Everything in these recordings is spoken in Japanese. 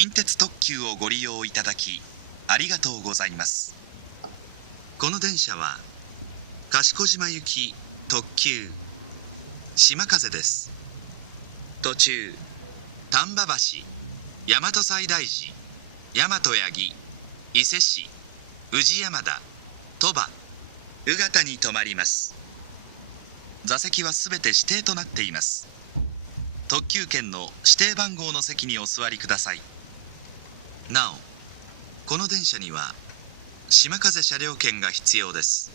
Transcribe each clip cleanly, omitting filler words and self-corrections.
近鉄特急をご利用いただきありがとうございます。この電車は賢島行き特急島風です。途中丹波橋、大和西大寺、大和八木、伊勢市、宇治山田、鳥羽、宇方に停まります。座席はすべて指定となっています。特急券の指定番号の席にお座りください。なお、この電車には島風車両券が必要です。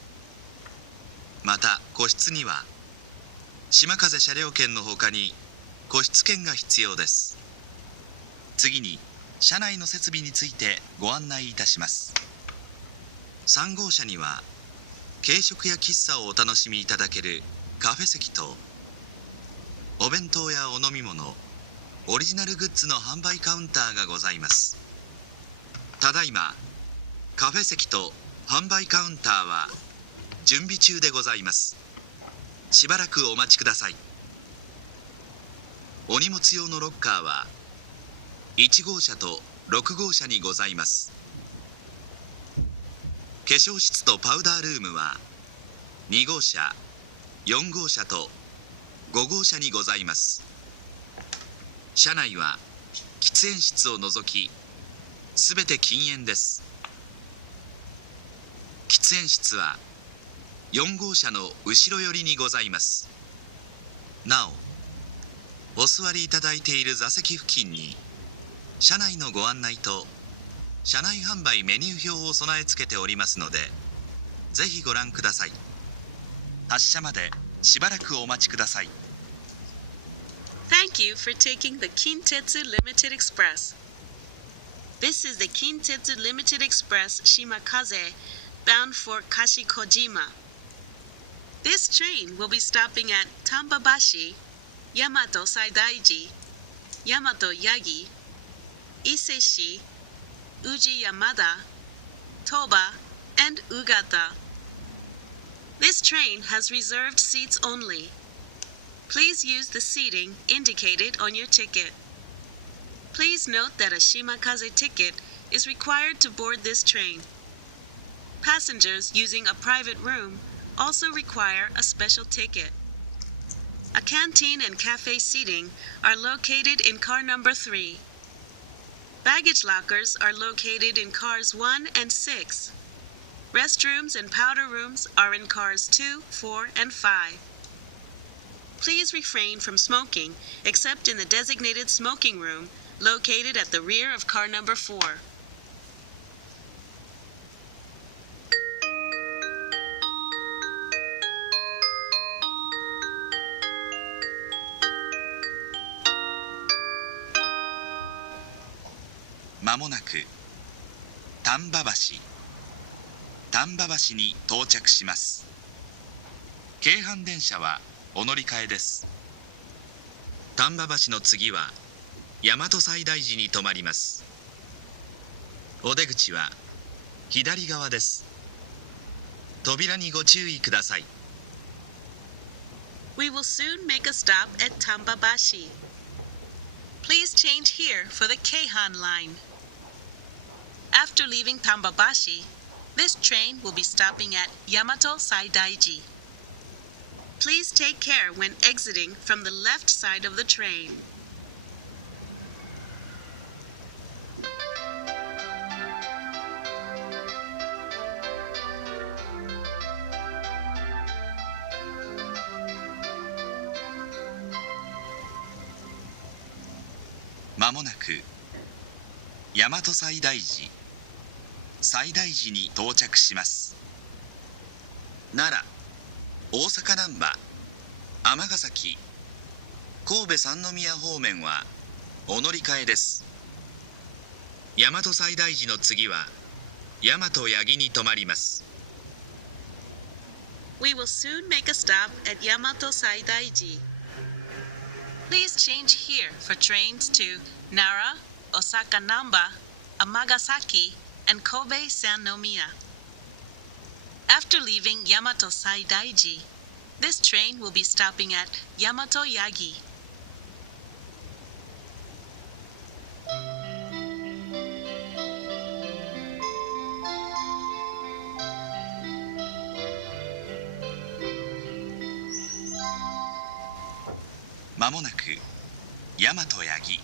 また個室には島風車両券のほかに個室券が必要です。次に車内の設備についてご案内いたします。3号車には軽食や喫茶をお楽しみいただけるカフェ席とお弁当やお飲み物、オリジナルグッズの販売カウンターがございます。ただいまカフェ席と販売カウンターは準備中でございます。しばらくお待ちください。お荷物用のロッカーは1号車と6号車にございます。化粧室とパウダールームは2号車、4号車と5号車にございます。車内は喫煙室を除きすべて禁煙です。喫煙室は4号車の後ろ寄りにございます。なお、お座りいただいている座席付近に車内のご案内と車内販売メニュー表を備え付けておりますので、ぜひご覧ください。発車までしばらくお待ちください。 Thank you for taking the Kintetsu Limited Express. This is the Kintetsu Limited Express Shimakaze, bound for Kashikojima. This train will be stopping at Tambabashi, Yamato Saidaiji, Yamato Yagi, Iseshi, Uji Yamada, Toba, and Ugata. This train has reserved seats only. Please use the seating indicated on your ticket. Please note that a Shimakaze ticket is required to board this train. Passengers using a private room also require a special ticket. A canteen and cafe seating are located in car number 3. Baggage lockers are located in cars 1 and 6. Restrooms and powder rooms are in cars 2, 4, and 5. Please refrain from smoking except in the designated smoking room located at the rear of car number 4. まもなく丹波橋に到着します。京阪電車はお乗り換えです。丹波橋の次は大和西大寺に停まります。お出口は左側です。扉にご注意ください。 We will soon make a stop at Tambabashi. Please change here for the Keihan line. After leaving Tambabashi, this train will be stopping at Yamato Saidaiji. Please take care when exiting from the left side of the train. まもなく大和西大寺に到着します。奈良、大阪難波、尼崎、神戸三宮方面はお乗り換えです。大和西大寺の次は大和八木に停まります。 We will soon make a stop at Yamato Saidaiji. Please change here for trains to Nara, Osaka Namba, Amagasaki, and Kobe Sannomiya. After leaving Yamato Saidaiji, this train will be stopping at Yamato Yagi. まもなく大和八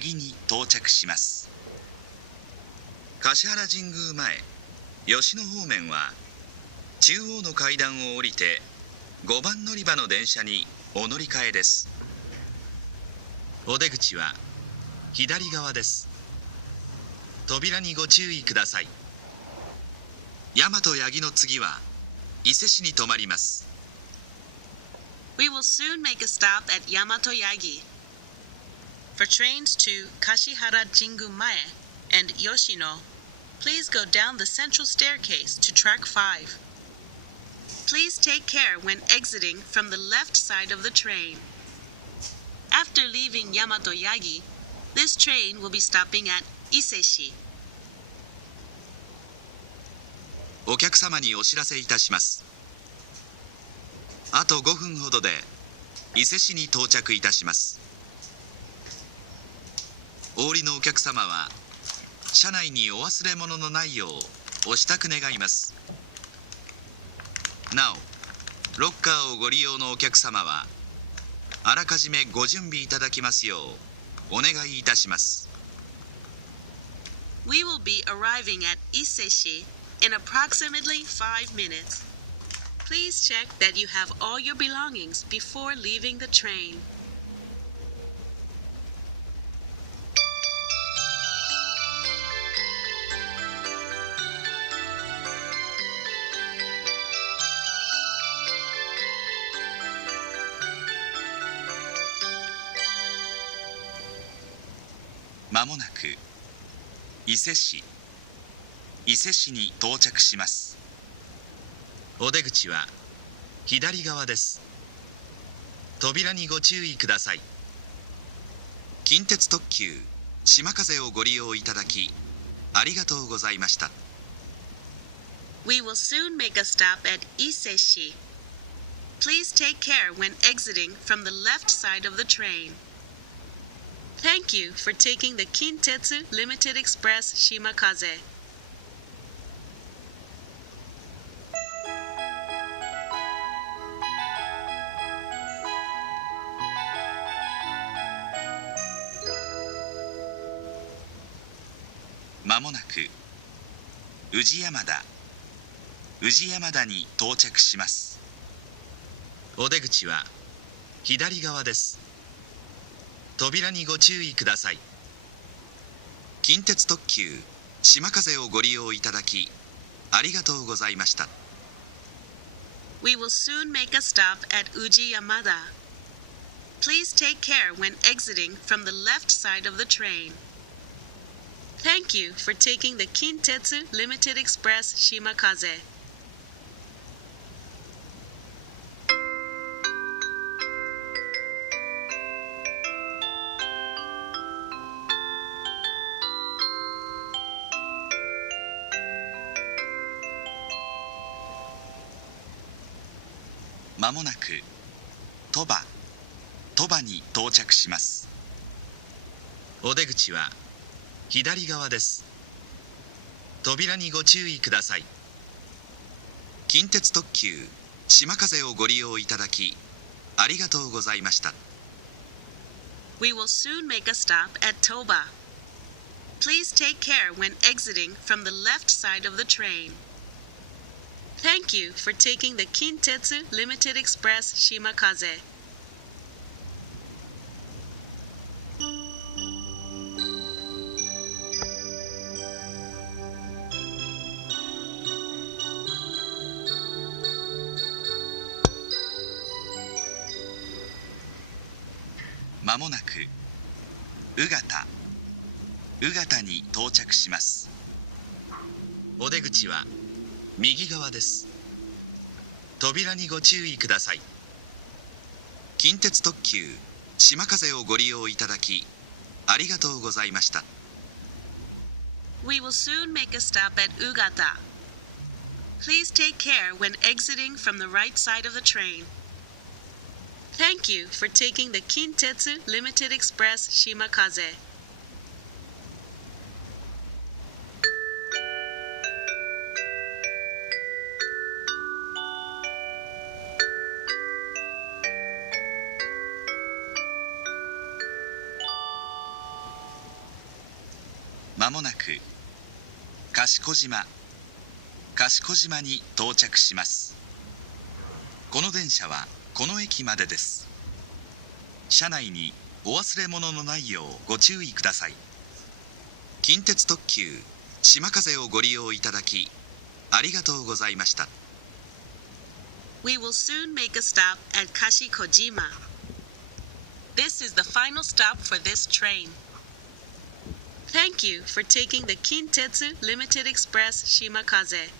木に到着します。橿原神宮前吉野方面は中央の階段を降りて5番乗り場の電車にお乗り換えです。お出口は左側です。扉にご注意ください。大和八木の次は伊勢市に停まります。We will soon make a stop at Yamato Yagi. For trains to Kashihara Jingu-mae and Yoshino, please go down the central staircase to track 5. Please take care when exiting from the left side of the train. After leaving Yamato Yagi, this train will be stopping at Iseshi. お客様にお知らせいたします。あと5分ほどで伊勢市に到着いたします。お降りのお客様は車内にお忘れ物のないようお支度願います。なお、ロッカーをご利用のお客様はあらかじめご準備いただきますようお願いいたします。We will be arriving at Iseshi in approximately 5 minutes. Please check that you have all your belongings before leaving the train. まもなく伊勢市に到着します。お出口は左側です。扉にご注意ください。近鉄特急しまかぜをご利用いただきありがとうございました。We will soon make a stop at Iseshi. Please take care when exiting from the left side of the train. Thank you for taking the Kintetsu Limited Express Shimakaze. まもなく宇治山田に到着します。お出口は左側です。扉にご注意ください。近鉄特急しまかぜをご利用いただきありがとうございました。We will soon make a stop at Uji Yamada. Please take care when exiting from the left side of the train. Thank you for taking the Kintetsu Limited Express Shimakaze. まもなく鳥羽に到着します。お出口は左側です。扉にご注意ください。近鉄特急しまかぜをご利用いただきありがとうございました。We will soon make a stop at Toba. Please take care when exiting from the left side of the train. Thank you for taking the Kintetsu Limited Express Shimakaze. まもなく宇方に到着します。お出口は右側です。扉にご注意ください。近鉄特急しまかぜをご利用いただきありがとうございました。We will soon make a stop at Ugata. Please take care when exiting from the right side of the train. Thank you for taking the Kintetsu Limited Express Shimakaze. ままもなく賢島に到着します。この電車はこの駅までです。車内にお忘れ物のないようご注意ください。近鉄特急しまかぜをご利用いただきありがとうございました。 We will soon make a stop at Kashikojima. This is the final stop for this train. Thank you for taking the Kintetsu Limited Express Shimakaze.